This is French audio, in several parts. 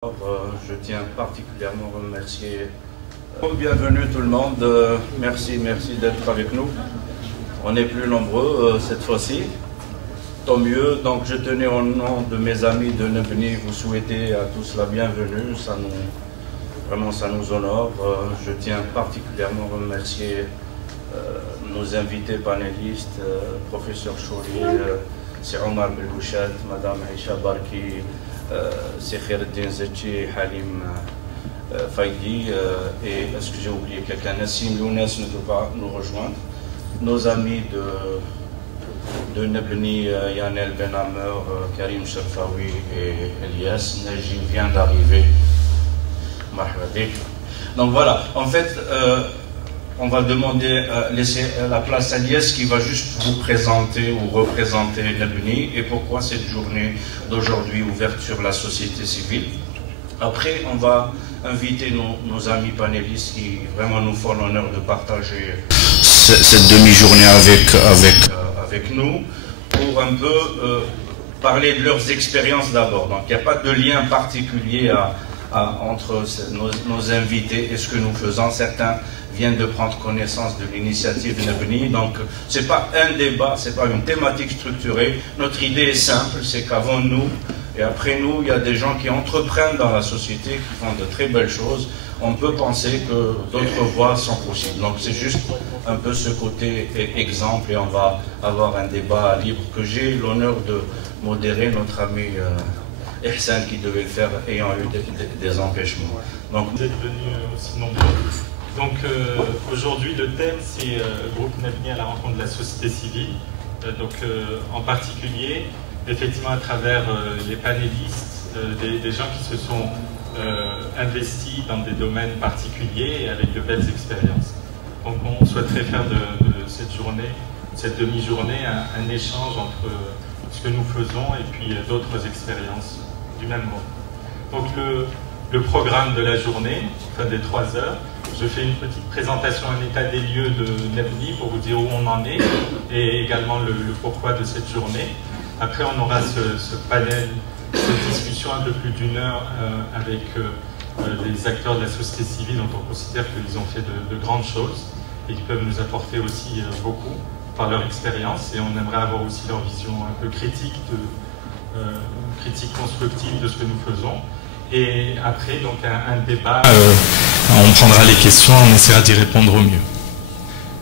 Je tiens particulièrement à remercier. Bienvenue tout le monde, merci d'être avec nous. On est plus nombreux cette fois-ci, tant mieux. Donc je tenais au nom de mes amis de Nebni vous souhaiter à tous la bienvenue, vraiment ça nous honore. Je tiens particulièrement à remercier nos invités panélistes, professeur Chouri, c'est Omar Belhouchat, Madame Aïcha Barki, c'est Khaireddin Zetchi, Halim Faïdi, et est-ce que j'ai oublié quelqu'un? Nassim Lounès ne peut pas nous rejoindre. Nos amis de Nebni, Yanel Benamer, Karim Sherfawi et Elias. Najim vient d'arriver. Donc voilà, en fait, on va demander, laisser la place à Elias qui va juste vous présenter ou représenter Nebni et pourquoi cette journée d'aujourd'hui ouverte sur la société civile. Après, on va inviter nos amis panélistes qui vraiment nous font l'honneur de partager cette demi-journée avec nous pour un peu parler de leurs expériences d'abord. Donc il n'y a pas de lien particulier entre nos invités et ce que nous faisons. Certains viennent de prendre connaissance de l'initiative Nebni. Donc ce n'est pas un débat, ce n'est pas une thématique structurée. Notre idée est simple, c'est qu'avant nous et après nous, il y a des gens qui entreprennent dans la société, qui font de très belles choses. On peut penser que d'autres voies sont possibles. Donc c'est juste un peu ce côté exemple et on va avoir un débat libre que j'ai l'honneur de modérer, notre ami Ihsan qui devait le faire ayant eu des empêchements. Donc vous êtes venus aussi nombreux. Donc aujourd'hui le thème c'est groupe Nebni à la rencontre de la société civile. En particulier effectivement à travers les panélistes, des gens qui se sont investis dans des domaines particuliers et avec de belles expériences. Donc on souhaiterait faire de cette journée, cette demi-journée, un échange entre ce que nous faisons et puis d'autres expériences du même mot. Donc le programme de la journée, enfin des 3 heures, je fais une petite présentation, un état des lieux de Nebni pour vous dire où on en est et également le pourquoi de cette journée. Après, on aura ce panel, cette discussion un peu plus d'1 heure avec les acteurs de la société civile dont on considère qu'ils ont fait de grandes choses et qui peuvent nous apporter aussi beaucoup par leur expérience. Et on aimerait avoir aussi leur vision un peu critique, critique constructive de ce que nous faisons. Et après, donc un débat, on prendra les questions, on essaiera d'y répondre au mieux.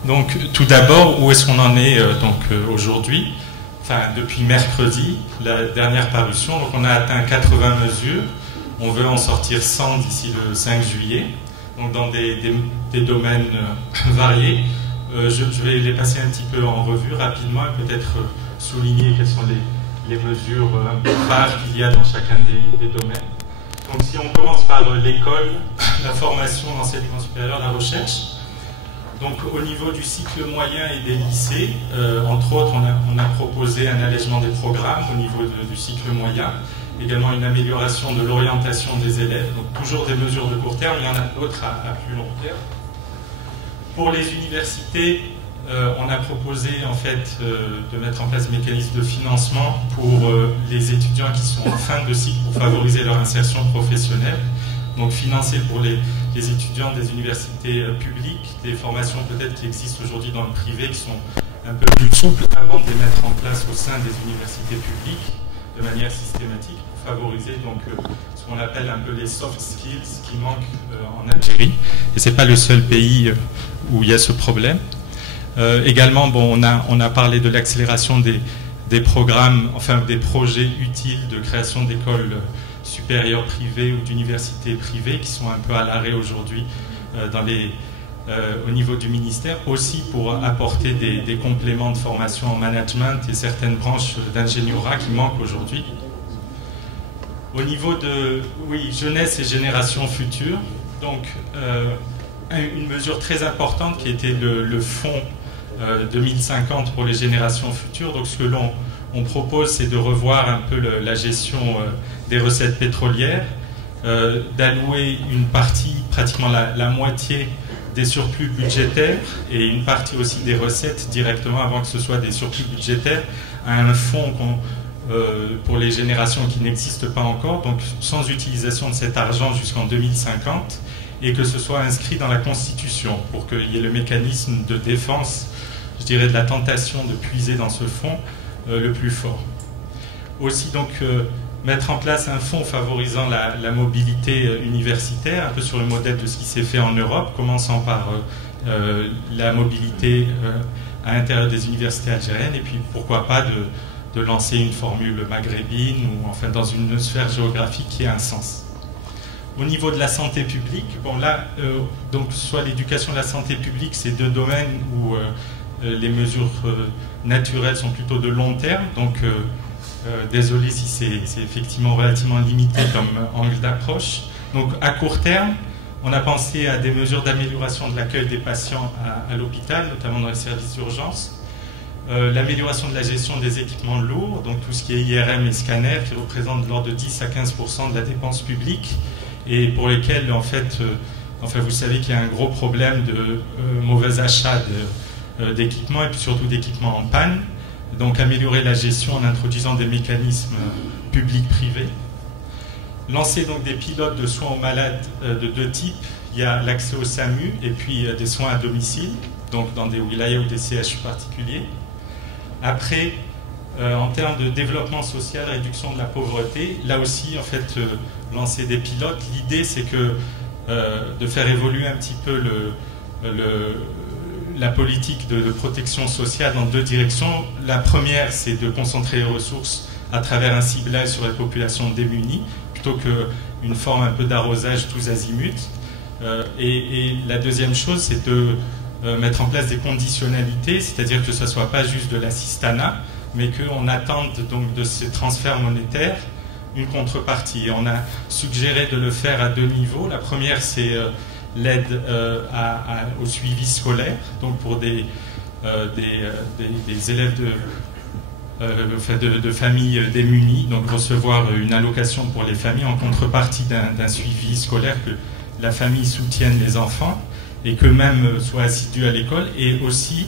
Donc, tout d'abord, où est-ce qu'on en est aujourd'hui? Enfin, depuis mercredi, la dernière parution, donc on a atteint 80 mesures, on veut en sortir 100 d'ici le 5 juillet, donc dans des domaines variés. Je vais les passer un petit peu en revue rapidement et peut-être souligner quelles sont les mesures phares qu'il y a dans chacun des domaines. Donc si on commence par l'école, la formation, l'enseignement supérieur, la recherche. Donc au niveau du cycle moyen et des lycées, entre autres, on a proposé un allègement des programmes au niveau du cycle moyen, également une amélioration de l'orientation des élèves, donc toujours des mesures de court terme, il y en a d'autres à plus long terme. Pour les universités, on a proposé en fait de mettre en place des mécanismes de financement pour les étudiants qui sont en fin de cycle pour favoriser leur insertion professionnelle. Donc financer pour les étudiants des universités publiques, des formations peut-être qui existent aujourd'hui dans le privé, qui sont un peu plus souples avant de les mettre en place au sein des universités publiques de manière systématique pour favoriser donc, ce qu'on appelle un peu les soft skills qui manquent en Algérie. Et ce n'est pas le seul pays où il y a ce problème. Également, bon, on a parlé de l'accélération des programmes, enfin des projets utiles de création d'écoles supérieures privées ou d'universités privées qui sont un peu à l'arrêt aujourd'hui au niveau du ministère, aussi pour apporter des compléments de formation en management et certaines branches d'ingénierie qui manquent aujourd'hui. Au niveau de jeunesse et génération future, donc une mesure très importante qui était le fonds 2050 pour les générations futures. Donc ce que l'on propose, c'est de revoir un peu la gestion des recettes pétrolières, d'allouer une partie, pratiquement la moitié des surplus budgétaires et une partie aussi des recettes directement avant que ce soit des surplus budgétaires à un fonds pour les générations qui n'existent pas encore, donc sans utilisation de cet argent jusqu'en 2050, et que ce soit inscrit dans la Constitution pour qu'il y ait le mécanisme de défense, je dirais, de la tentation de puiser dans ce fonds le plus fort. Aussi, donc, mettre en place un fonds favorisant la mobilité universitaire, un peu sur le modèle de ce qui s'est fait en Europe, commençant par la mobilité à l'intérieur des universités algériennes, et puis pourquoi pas de lancer une formule maghrébine, ou enfin dans une sphère géographique qui a un sens. Au niveau de la santé publique, bon là, donc soit l'éducation et la santé publique, c'est deux domaines où les mesures naturelles sont plutôt de long terme, donc désolé si c'est effectivement relativement limité comme angle d'approche. Donc à court terme, on a pensé à des mesures d'amélioration de l'accueil des patients à l'hôpital, notamment dans les services d'urgence, l'amélioration de la gestion des équipements lourds, donc tout ce qui est IRM et scanner, qui représentent de l'ordre de 10 à 15% de la dépense publique, et pour lesquels, en fait, vous savez qu'il y a un gros problème de mauvais achat d'équipements, et puis surtout d'équipements en panne. Donc améliorer la gestion en introduisant des mécanismes publics-privés. Lancer donc des pilotes de soins aux malades de deux types. Il y a l'accès au SAMU et puis des soins à domicile, donc dans des wilayas ou des CHU particuliers. Après, en termes de développement social, réduction de la pauvreté, là aussi, en fait, lancer des pilotes. L'idée, c'est que de faire évoluer un petit peu la politique de protection sociale dans deux directions. La première, c'est de concentrer les ressources à travers un ciblage sur les populations démunies, plutôt qu'une forme un peu d'arrosage tous azimuts. Et la deuxième chose, c'est de mettre en place des conditionnalités, c'est-à-dire que ce ne soit pas juste de l'assistanat, mais qu'on attende donc de ces transferts monétaires une contrepartie. Et on a suggéré de le faire à deux niveaux. La première, c'est l'aide au suivi scolaire, donc pour des élèves de familles démunies, donc recevoir une allocation pour les familles en contrepartie d'un suivi scolaire, que la famille soutienne les enfants et qu'eux-mêmes soient assidus à l'école, et aussi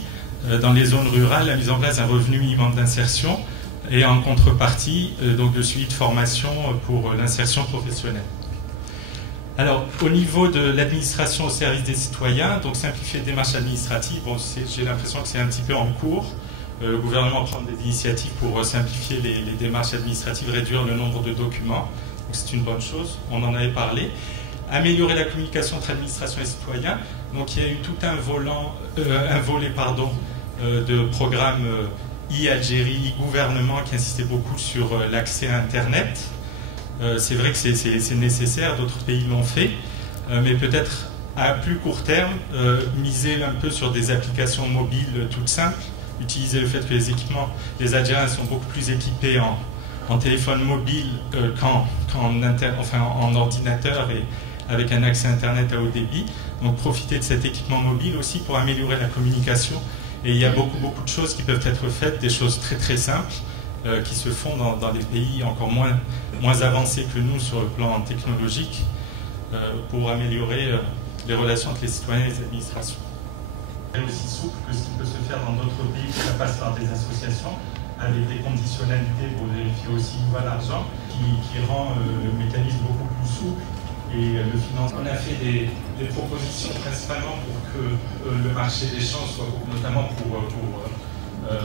dans les zones rurales la mise en place d'un revenu minimum d'insertion et en contrepartie donc le suivi de formation pour l'insertion professionnelle. Alors, au niveau de l'administration au service des citoyens, donc simplifier les démarches administratives, bon, j'ai l'impression que c'est un petit peu en cours. Le gouvernement prend des initiatives pour simplifier les démarches administratives, réduire le nombre de documents. Donc c'est une bonne chose, on en avait parlé. Améliorer la communication entre administration et citoyens. Donc il y a eu tout un volet de programme e-Algérie, e-gouvernement, qui insistait beaucoup sur l'accès à Internet. C'est vrai que c'est nécessaire, d'autres pays l'ont fait, mais peut-être à plus court terme, miser un peu sur des applications mobiles toutes simples, utiliser le fait que les Algériens sont beaucoup plus équipés en téléphone mobile en ordinateur et avec un accès Internet à haut débit. Donc profiter de cet équipement mobile aussi pour améliorer la communication. Et il y a beaucoup de choses qui peuvent être faites, des choses très très simples, qui se font dans des pays encore moins avancés que nous sur le plan technologique, pour améliorer les relations entre les citoyens et les administrations. C'est aussi souple que ce qui peut se faire dans d'autres pays, ça passe par des associations, avec des conditionnalités pour vérifier aussi où va l'argent, qui rend le mécanisme beaucoup plus souple et le financement. On a fait des propositions principalement pour que le marché des champs soit, notamment pour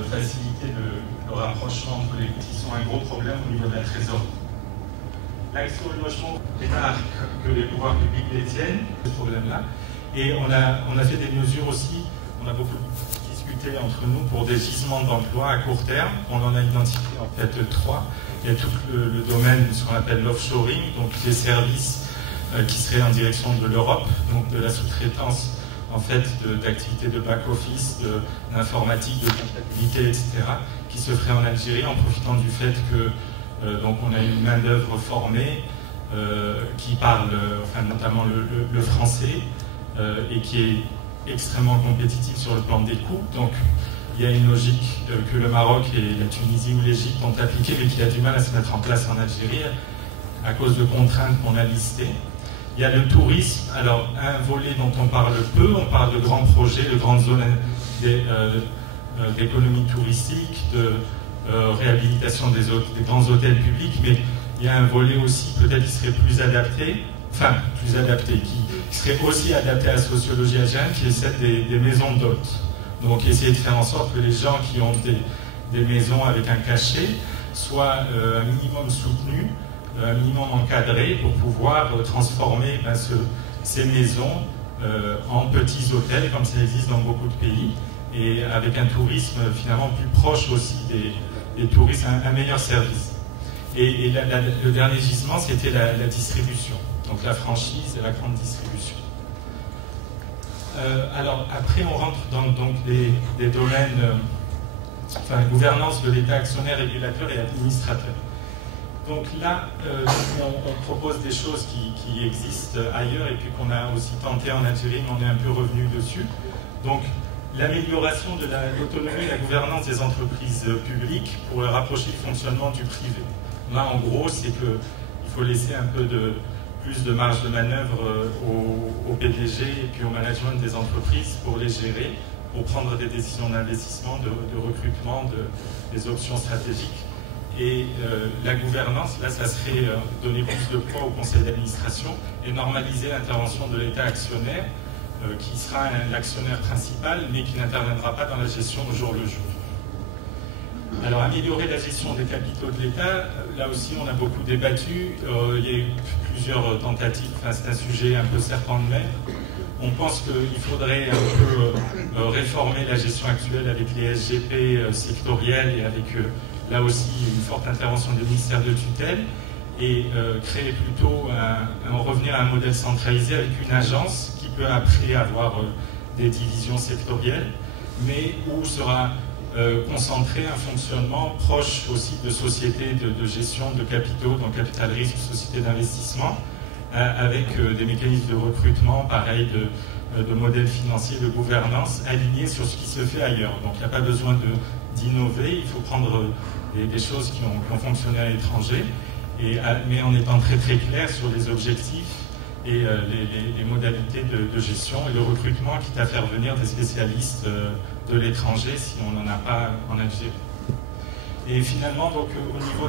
faciliter le rapprochement entre les coûts qui sont un gros problème au niveau de la trésorerie. L'accès au logement est rare que les pouvoirs publics détiennent, ce problème-là. Et on a fait des mesures aussi, on a beaucoup discuté entre nous pour des gisements d'emploi à court terme. On en a identifié en fait 3. Il y a tout le domaine de ce qu'on appelle l'offshoring, donc les services qui seraient en direction de l'Europe, donc de la sous-traitance en fait d'activités de back-office, d'informatique, de comptabilité, etc., qui se feraient en Algérie en profitant du fait que donc on a une main-d'œuvre formée qui parle notamment le français et qui est extrêmement compétitive sur le plan des coûts. Donc il y a une logique que le Maroc et la Tunisie ou l'Égypte ont appliquée, mais qui a du mal à se mettre en place en Algérie à cause de contraintes qu'on a listées. Il y a le tourisme, alors un volet dont on parle peu, on parle de grands projets, de grandes zones d'économie touristique, réhabilitation des grands hôtels publics, mais il y a un volet aussi peut-être qui serait plus adapté, qui serait aussi adapté à la sociologie algérienne, qui est celle des maisons d'hôtes. Donc essayer de faire en sorte que les gens qui ont des maisons avec un cachet soient un minimum soutenus, un minimum encadrés pour pouvoir transformer ces maisons en petits hôtels, comme ça existe dans beaucoup de pays, et avec un tourisme finalement plus proche aussi des touristes, un meilleur service. Et le dernier gisement, c'était la distribution, donc la franchise et la grande distribution. Alors après, on rentre dans donc des domaines, gouvernance de l'État actionnaire, régulateur et administrateur. Donc là, on propose des choses qui existent ailleurs et puis qu'on a aussi tenté en intérim, on est un peu revenu dessus. Donc l'amélioration de l'autonomie et la gouvernance des entreprises publiques pour le rapprocher du fonctionnement du privé. Là, en gros, c'est qu'il faut laisser un peu plus de marge de manœuvre au PDG et puis au management des entreprises pour les gérer, pour prendre des décisions d'investissement, de recrutement, des options stratégiques. Et la gouvernance, là, ça serait donner plus de poids au conseil d'administration et normaliser l'intervention de l'État actionnaire, qui sera l'actionnaire principal, mais qui n'interviendra pas dans la gestion au jour le jour. Alors, améliorer la gestion des capitaux de l'État, là aussi, on a beaucoup débattu. Il y a eu plusieurs tentatives. C'est un sujet un peu serpent de mer. On pense qu'il faudrait un peu réformer la gestion actuelle avec les SGP sectoriels et avec là aussi une forte intervention du ministère de tutelle et créer plutôt revenir à un modèle centralisé avec une agence qui peut après avoir des divisions sectorielles, mais où sera concentré un fonctionnement proche aussi de sociétés de gestion de capitaux, donc capital risque, sociétés d'investissement, avec des mécanismes de recrutement, pareil, de modèles financiers, de gouvernance, alignés sur ce qui se fait ailleurs. Donc il n'y a pas besoin d'innover, il faut prendre des choses qui ont fonctionné à l'étranger, mais en étant très très clair sur les objectifs et les modalités de gestion et le recrutement, quitte à faire venir des spécialistes de l'étranger si on n'en a pas en Algérie. Et finalement, donc, au niveau